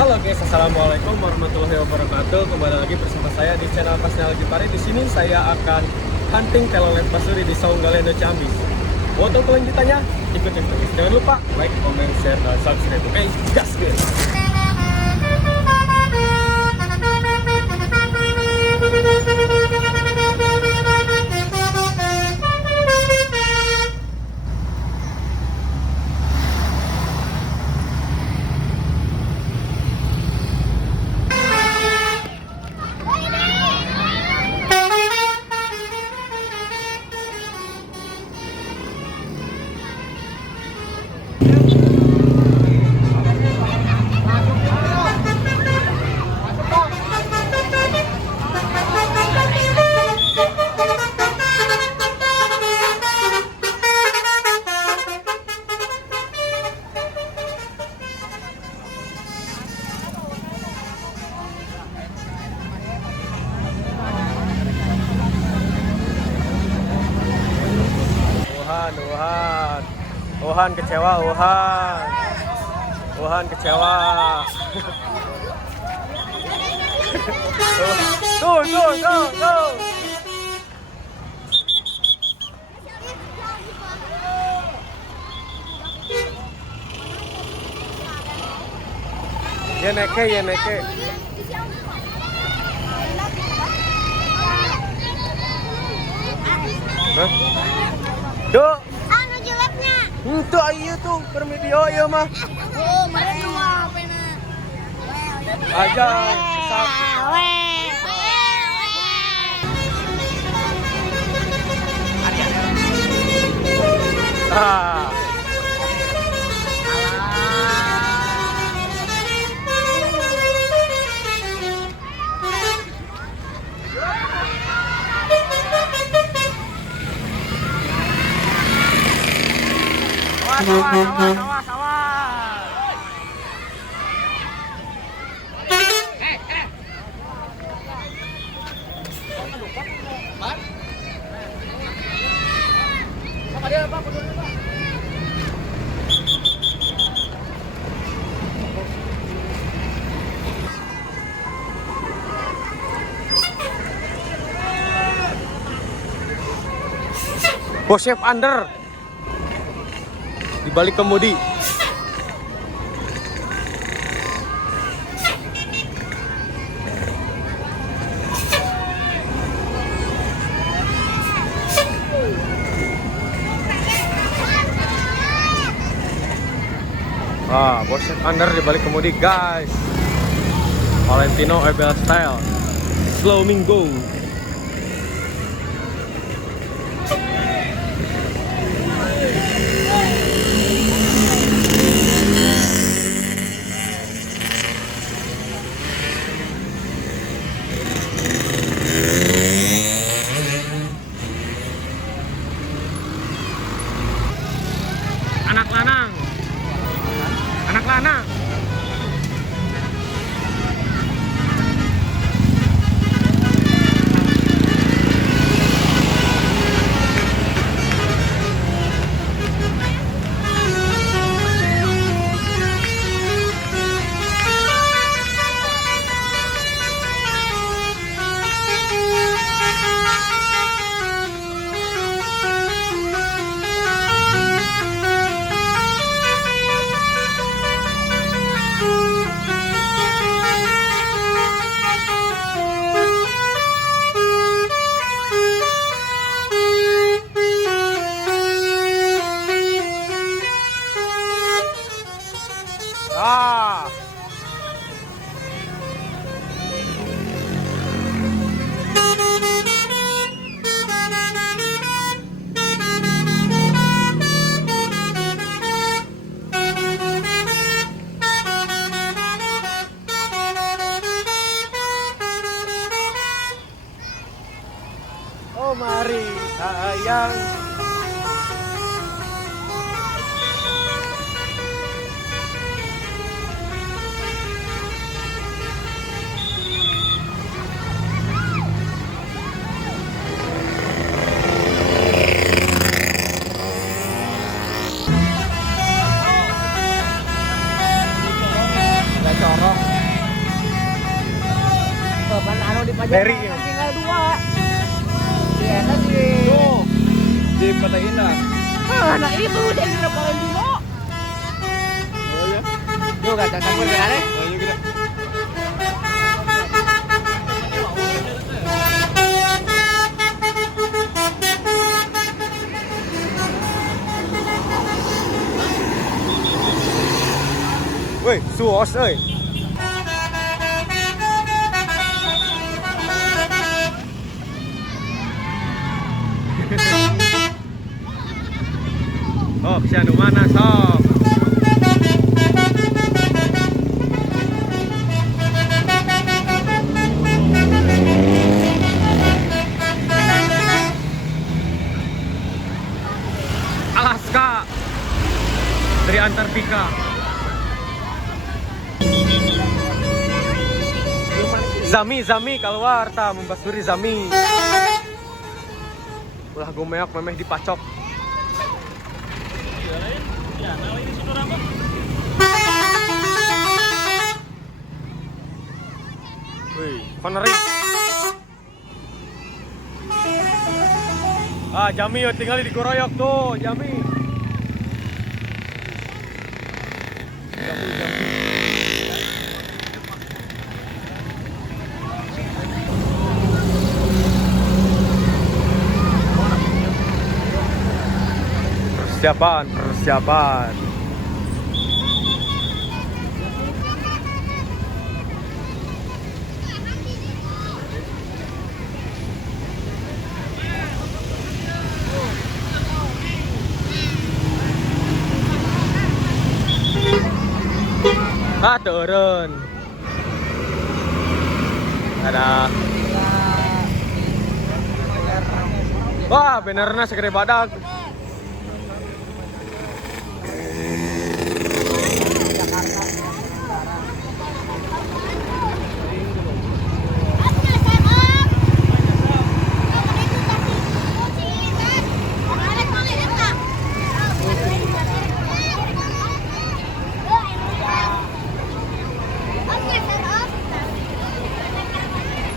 Halo guys, assalamualaikum warahmatullahi wabarakatuh. Kembali lagi bersama saya di channel Pasnel Gipari. Di sini saya akan hunting telolet pasuri di Saung Galendo Ciamis. Mau tahu kelanjutannya? Ikutin terus. Jangan lupa like, comment, share, dan subscribe. Oke, gas guys. Wuhan kecewa, Wuhan kecewa. Tuh. Ya neke. Hah? Duh. Itu ayo tuh bermedio ya mah. Oh, mana cuma pena. Aja. Ah. Awas. Bosep under di balik kemudi. Bosep under di balik kemudi, guys. Valentino Ebel style. Slow Mingo. Anak lanang. Oh mari sayang. Ada corong. Mary. Tinggal 2. Ya, tadi. Tuh. Di Pantai Indah. Nah itu dia yang paling dulu. Oh ya. Yuk kata campur ke arek. Ayo kita. Woi, suos euy. Oh, sianu mana sok? Alaska dari Antartika. Zami keluar ta membasuri Zami. Ulah gumeok memeh dipacok. Wih, konering. Ah, Jami yo tinggal di Goroyok tuh, Jami. Persiapan. Turun. Ada. Wah, benerna segede badak.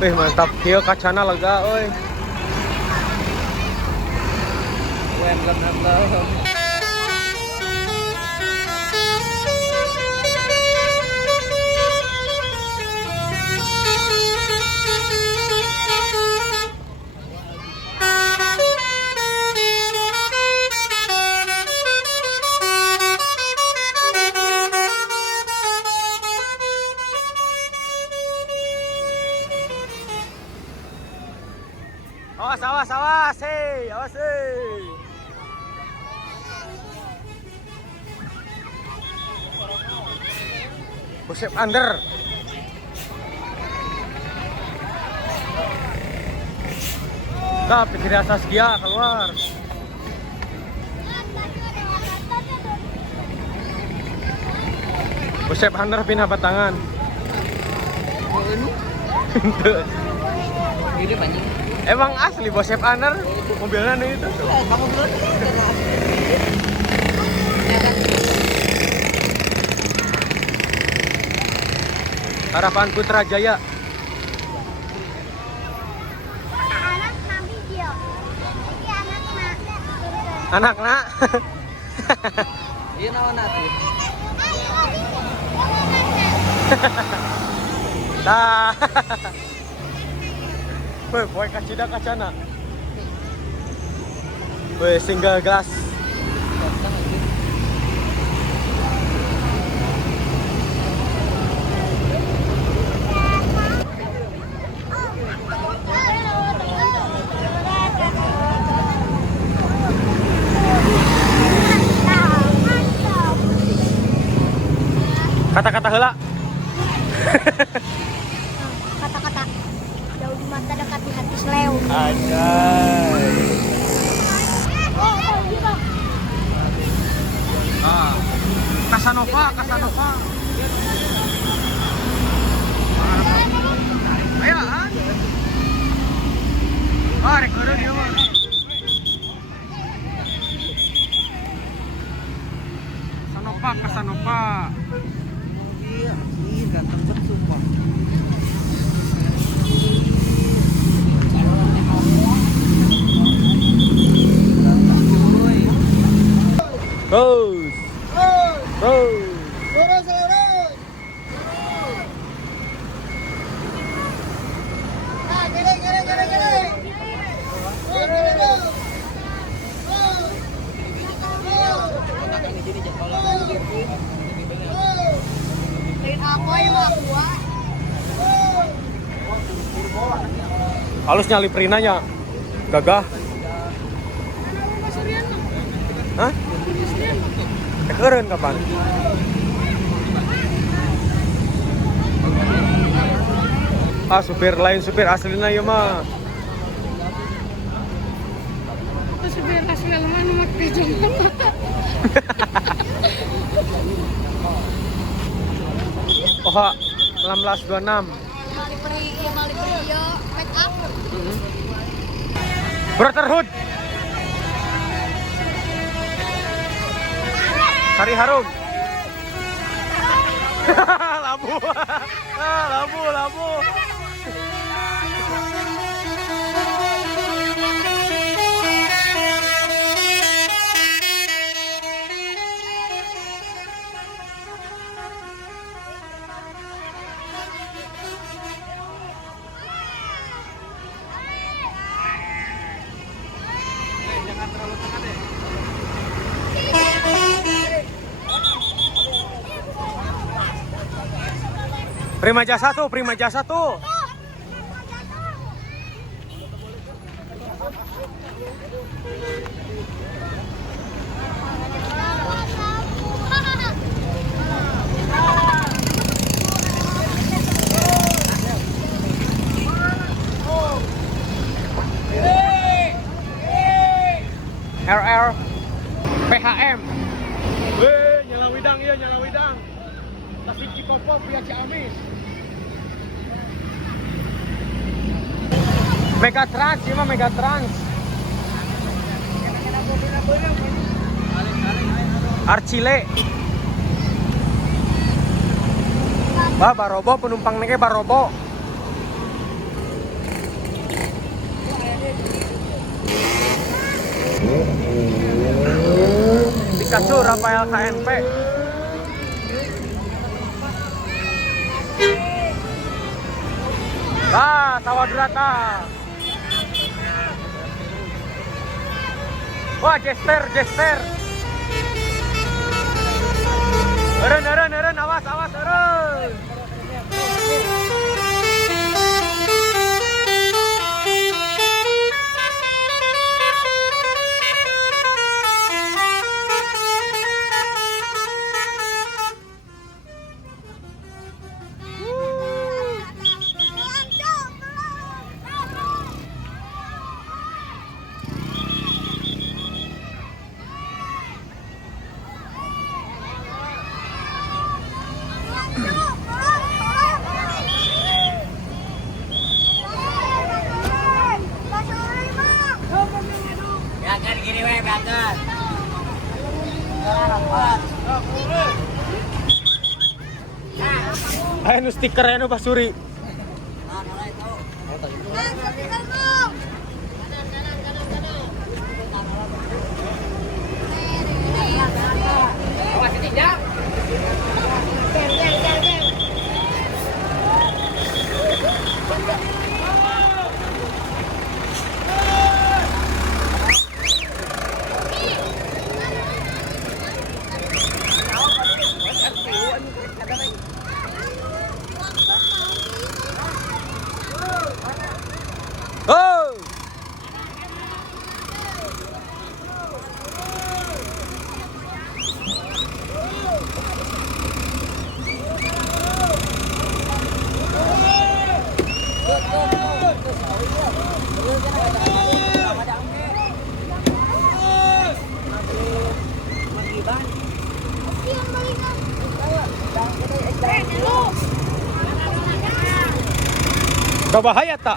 Wih, mantap. Kieu kacana lega euy. Awas, hei, awas, hei. Pusip under. Tapi tidak Saskia keluar. Pusip under pindah batangan. Ini banyak. Emang asli Bosep Anar mobilnya nih itu. Kamu belum Harapan Putra Jaya. Anak nak. Iya naon atuh. Dah. Woi, boy kacida kacana. Woi, single glass. Kata-kata heula. Kata-kata jauh di mata dekat di hati seleo. Anjay. Ah. Casanova. Ayo, rek eureun ieu mah. Casanova. Iya, ganteng banget sumpah. Apa yang aku? Halus nyali perinanya. Gagah. Hah? Keren kapan? Ah, supir lain supir aslinya ya mah. Supir asli lemah nomor pejam. Oh, 1626. Mali yo make up. Brotherhood. Sari Harum. Labu. Labu. Prima Jasa tuh. RR PHM. Nyala widang. Tasik Cikopo via Ciamis. Megatrans, ini mah Megatrans. Arcile. Bah, barobo penumpang nege barobo. Pikachu Rafael KNP. Ah, Tawadrata. Wah, Jester. Eren, awas, eren. Ayo nu stikernya nu Basuri. Awas tidak. Oh! Berbahaya tak?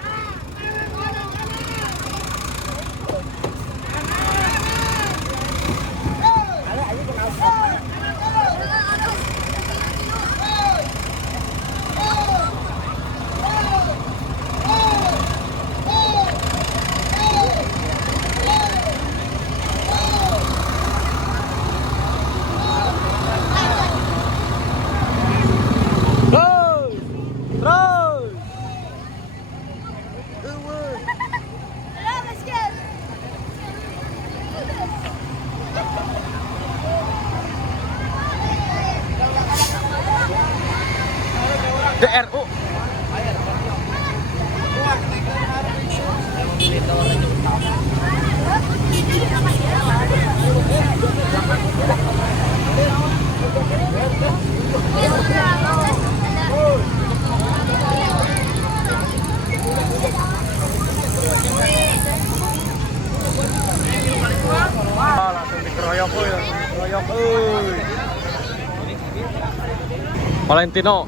Terus. DRU. Langsung dikeroyok ya. Keroyok Valentino.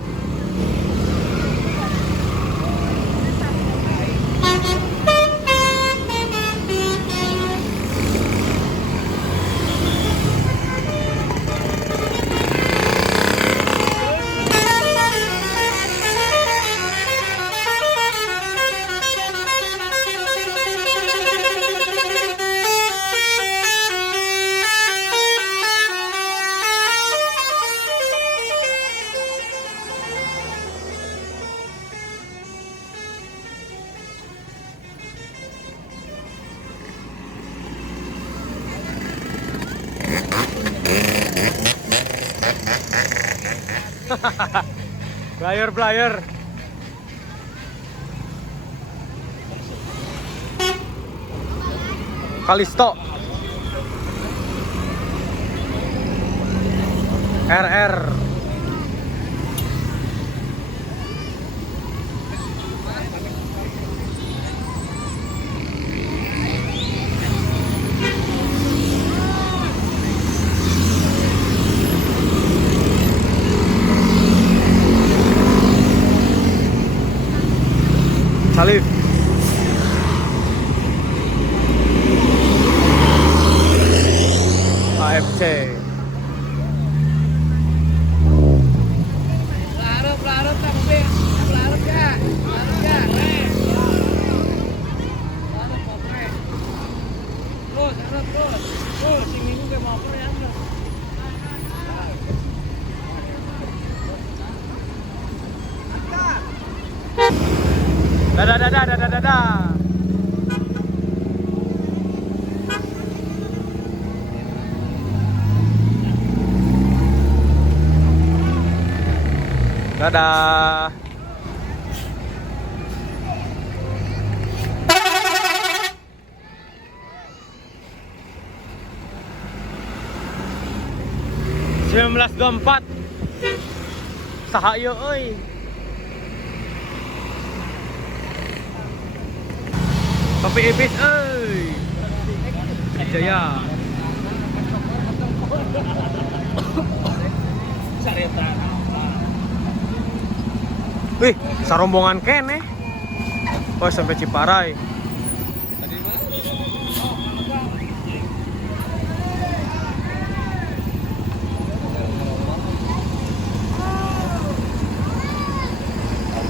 Player. Kalisto. RR. Salif. AFC. Larut tapi larut ya. Terus sing minggu ke motor ya. Dadah. Dadah. (1924) saha ieu euy? Kopi Ibis euy. Jaya. Wih, sarombongan kene. Oh, sampai Ciparai.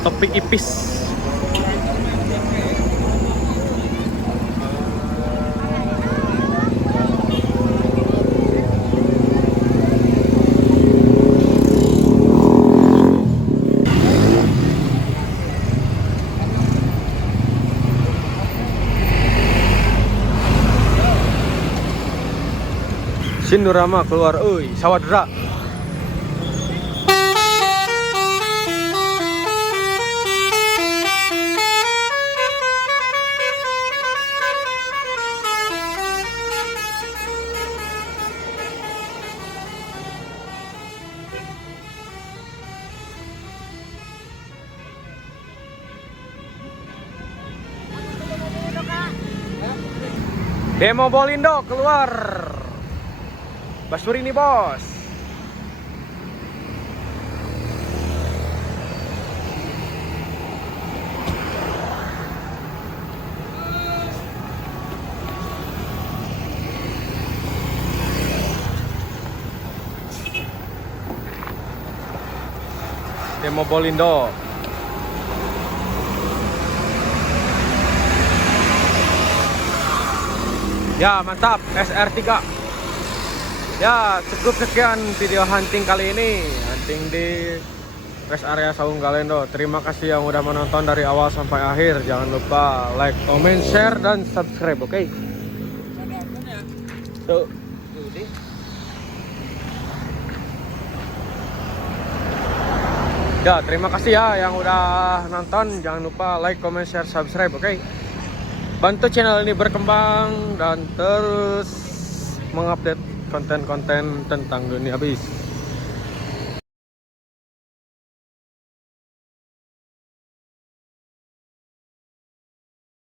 Topi Ipis. Sindurama keluar, Sawadra. Demo Bolindo keluar. Basuri nih bos. Demo Bolindo. Ya mantap, SR3. Ya cukup sekian video hunting kali ini, hunting di rest area Saung Galendo. Terima kasih yang udah menonton dari awal sampai akhir. Jangan lupa like, comment, share, dan subscribe, oke? Tuh. Ya, terima kasih ya yang udah nonton. Jangan lupa like, comment, share, subscribe, oke? Bantu channel ini berkembang dan terus mengupdate konten-konten tentang dunia bis.